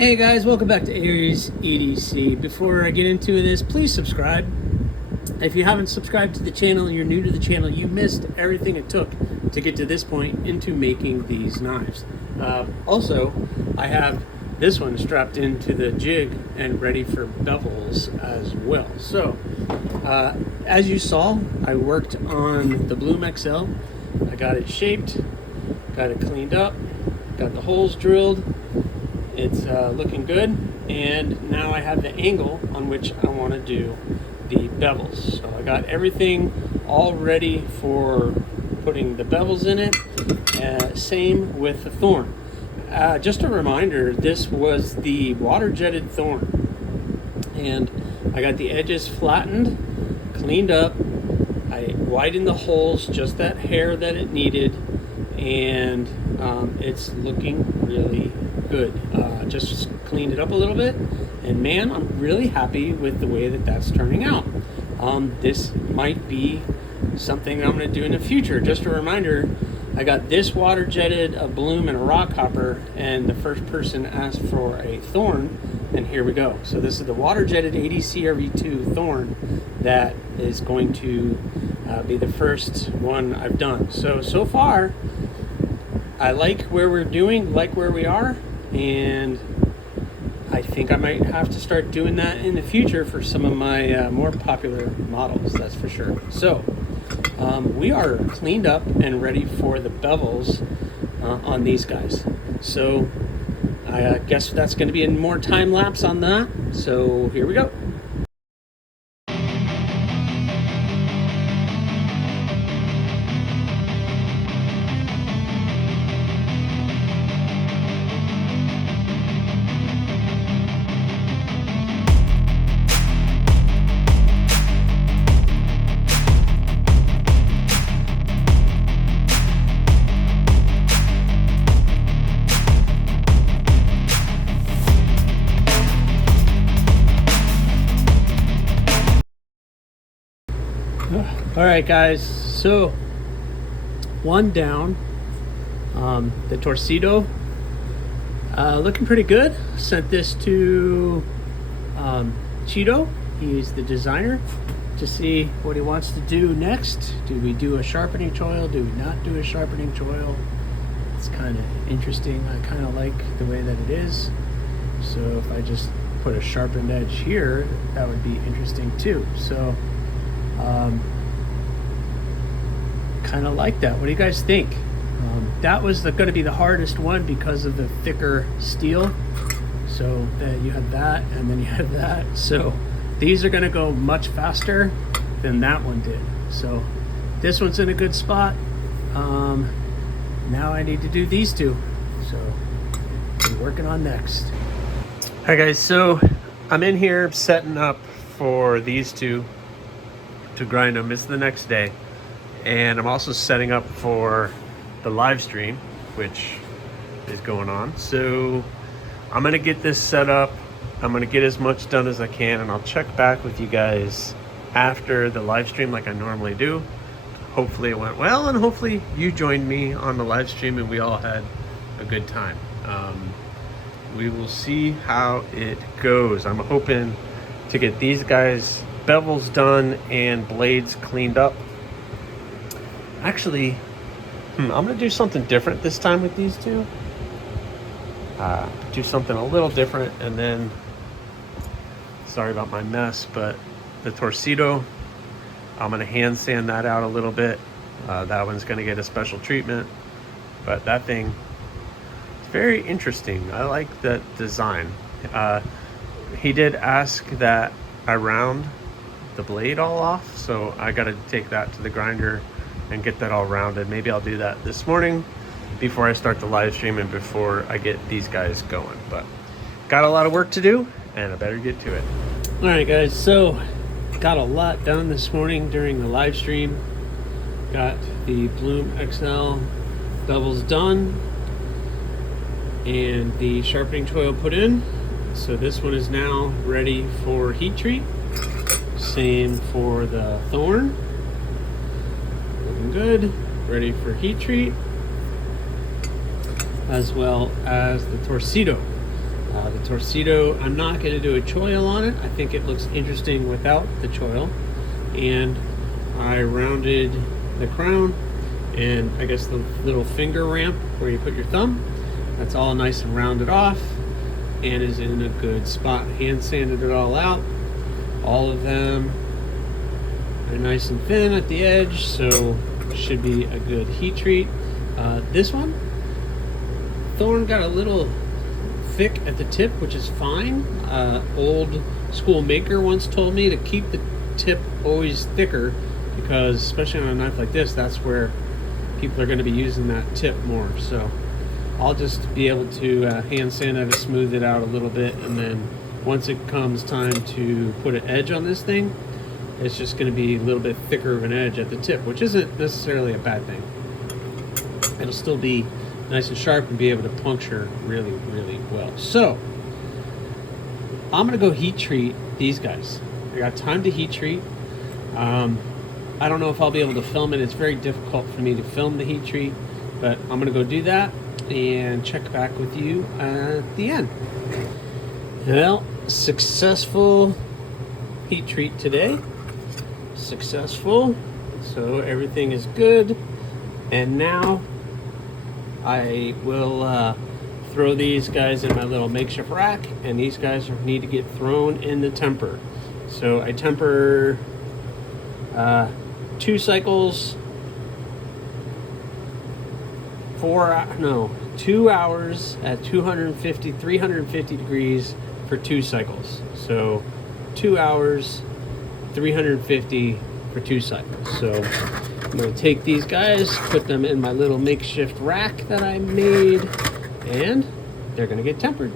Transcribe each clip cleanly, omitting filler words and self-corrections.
Hey guys, welcome back to Aries EDC. Before I get into this, please subscribe. If you haven't subscribed to the channel and you're new to the channel, you missed everything it took to get to this point into making these knives. Also, I have this one strapped into the jig and ready for bevels as well. So, as you saw, I worked on the Bloom XL. I got it shaped, got it cleaned up, got the holes drilled. It's looking good, and now I have the angle on which I want to do the bevels. So I got everything all ready for putting the bevels in it. Same with the thorn. Just a reminder, this was the water jetted thorn, and I got the edges flattened, cleaned up. I widened the holes just that hair that it needed, and it's looking really good. Just cleaned it up a little bit, and man, I'm really happy with the way that that's turning out. This might be something I'm going to do in the future. Just a reminder, I got this water jetted, a Bloom, and a rock hopper, and the first person asked for a thorn, and here we go. So this is the water jetted ADCRV2 thorn that is going to be the first one I've done. So far, I like where we're doing, like where we are, and I think I might have to start doing that in the future for some of my more popular models, that's for sure. So we are cleaned up and ready for the bevels on these guys. So I guess that's going to be a more time lapse on that. So here we go. All right, guys, so one down. The Torcido looking pretty good. Sent this to Cheeto. He's the designer, to see what he wants to do next. Do we do a sharpening choil? Do we not do a sharpening choil? It's kind of interesting. I kind of like the way that it is. So if I just put a sharpened edge here, that would be interesting too. So kind of like that. What do you guys think? That was going to be the hardest one because of the thicker steel. So you have that, and then you have that. So these are going to go much faster than that one did. So this one's in a good spot. Now I need to do these two. So I'm working on next. All right, guys. So I'm in here setting up for these two to grind them. It's the next day. And I'm also setting up for the live stream, which is going on. So I'm gonna get this set up. I'm gonna get as much done as I can, and I'll check back with you guys after the live stream like I normally do. Hopefully it went well, and hopefully you joined me on the live stream and we all had a good time. We will see how it goes. I'm hoping to get these guys bevels done and blades cleaned up. Actually, I'm gonna do something different this time with these two. Do something a little different, and then, sorry about my mess, but the Torcido, I'm gonna hand sand that out a little bit. That one's gonna get a special treatment, but that thing is very interesting. I like that design. He did ask that I round the blade all off, so I gotta take that to the grinder and get that all rounded. Maybe I'll do that this morning before I start the live stream and before I get these guys going. But got a lot of work to do, and I better get to it. All right, guys, so got a lot done this morning during the live stream. Got the Bloom XL bevels done and the sharpening choil put in. So this one is now ready for heat treat. Same for the thorn. Looking good, ready for heat treat, as well as the Torcido. The Torcido, I'm not going to do a choil on it. I think it looks interesting without the choil. And I rounded the crown and I guess the little finger ramp where you put your thumb. That's all nice and rounded off and is in a good spot. Hand sanded it all out. All of them are nice and thin at the edge, so should be a good heat treat. This one, thorn got a little thick at the tip, which is fine. Old school maker once told me to keep the tip always thicker because, especially on a knife like this, that's where people are going to be using that tip more. So I'll just be able to hand sand it to smooth it out a little bit, and then once it comes time to put an edge on this thing, it's just going to be a little bit thicker of an edge at the tip, which isn't necessarily a bad thing. It'll still be nice and sharp and be able to puncture really, really well. So I'm going to go heat treat these guys. I got time to heat treat. I don't know if I'll be able to film it. It's very difficult for me to film the heat treat, but I'm going to go do that and check back with you at the end. Well, successful heat treat today. Successful. So everything is good. And now I will throw these guys in my little makeshift rack, and these guys need to get thrown in the temper. So I temper 2 cycles, 2 hours at 250, 350 degrees for 2 cycles. So 2 hours, 350 for 2 cycles. So I'm going to take these guys, put them in my little makeshift rack that I made, and they're going to get tempered.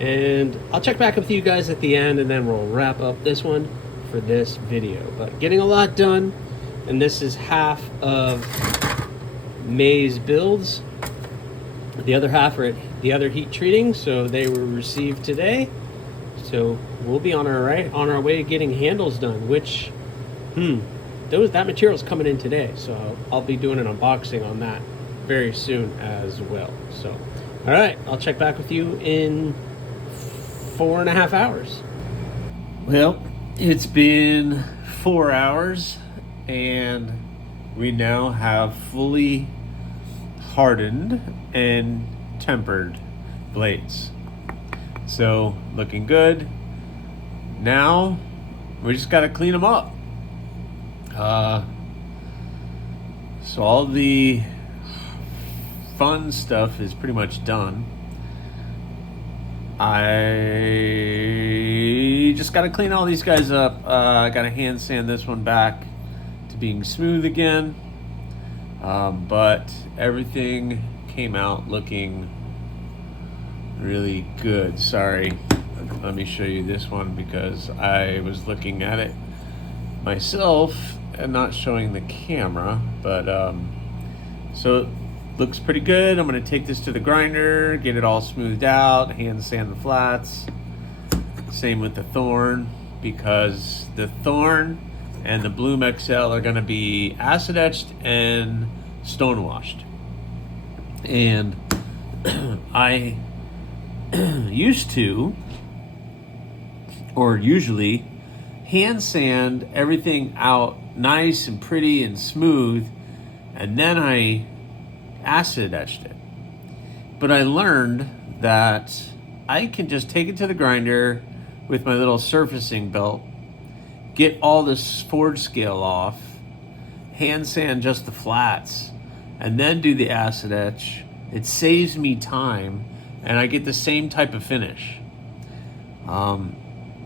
And I'll check back with you guys at the end, and then we'll wrap up this one for this video. But getting a lot done, and this is half of May's builds. The other half are at the other heat treating, so they were received today. So we'll be on our way to getting handles done, which that material's coming in today, so I'll be doing an unboxing on that very soon as well. So all right, I'll check back with you in 4.5 hours. Well, it's been 4 hours and we now have fully hardened and tempered blades. So looking good. Now we just got to clean them up. So all the fun stuff is pretty much done. I just got to clean all these guys up. I got to hand sand this one back to being smooth again. But everything came out looking really good. Sorry, let me show you this one because I was looking at it myself and not showing the camera, but so it looks pretty good. I'm going to take this to the grinder, get it all smoothed out, hand sand the flats. Same with the thorn, because the thorn and the Bloom XL are going to be acid etched and stone washed. And I used to, or usually, hand sand everything out nice and pretty and smooth, and then I acid etched it. But I learned that I can just take it to the grinder with my little surfacing belt, get all this forge scale off, hand sand just the flats, and then do the acid etch. It saves me time and I get the same type of finish.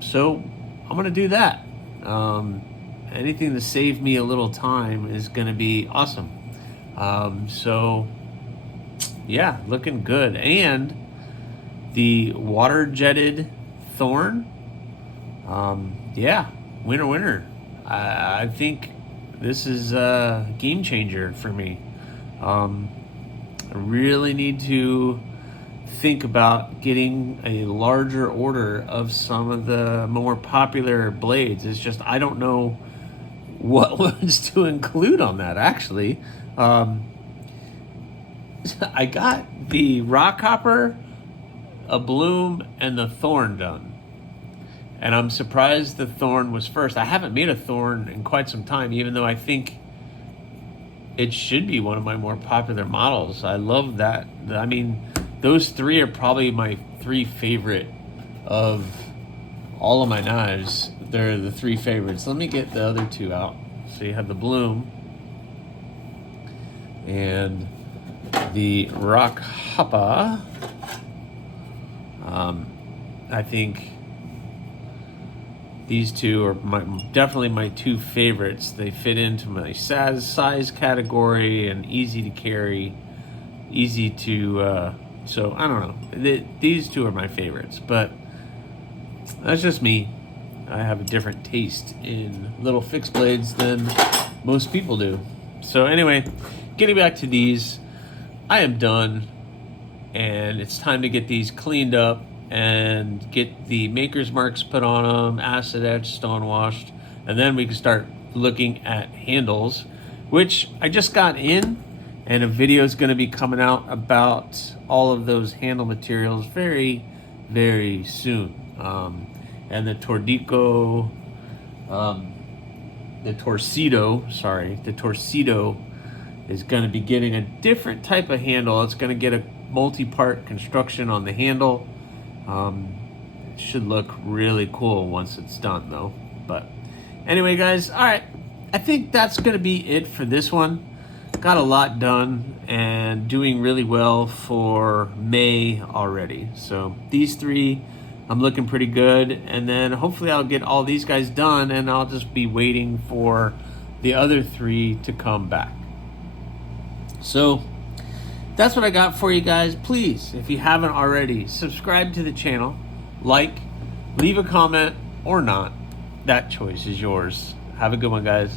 So I'm gonna do that. Anything to save me a little time is gonna be awesome. So yeah, looking good. And the water jetted thorn, yeah, winner. I think this is a game changer for me. I really need to think about getting a larger order of some of the more popular blades. It's just I don't know what ones to include on that, actually. I got the rock hopper a bloom and the thorn done. And I'm surprised the thorn was first. I haven't made a thorn in quite some time, even though I think it should be one of my more popular models. I love that. I mean, those three are probably my three favorite of all of my knives. They're the three favorites. Let me get the other two out. So you have the bloom and the rock hopper. I think these two are definitely my two favorites. They fit into my size category and easy to carry, easy to, so I don't know. These two are my favorites, but that's just me. I have a different taste in little fixed blades than most people do. So anyway, getting back to these, I am done, and it's time to get these cleaned up and get the maker's marks put on them, acid etched, stone washed, and then we can start looking at handles, which I just got in, and a video is going to be coming out about all of those handle materials very, very soon. And the Tordico, the Torcido is going to be getting a different type of handle. It's going to get a multi-part construction on the handle. It should look really cool once it's done though. But anyway, guys, all right, I think that's going to be it for this one. Got a lot done and doing really well for May already. So these three, I'm looking pretty good, and then hopefully I'll get all these guys done, and I'll just be waiting for the other three to come back. So that's what I got for you guys. Please, if you haven't already, subscribe to the channel, like, leave a comment, or not. That choice is yours. Have a good one, guys.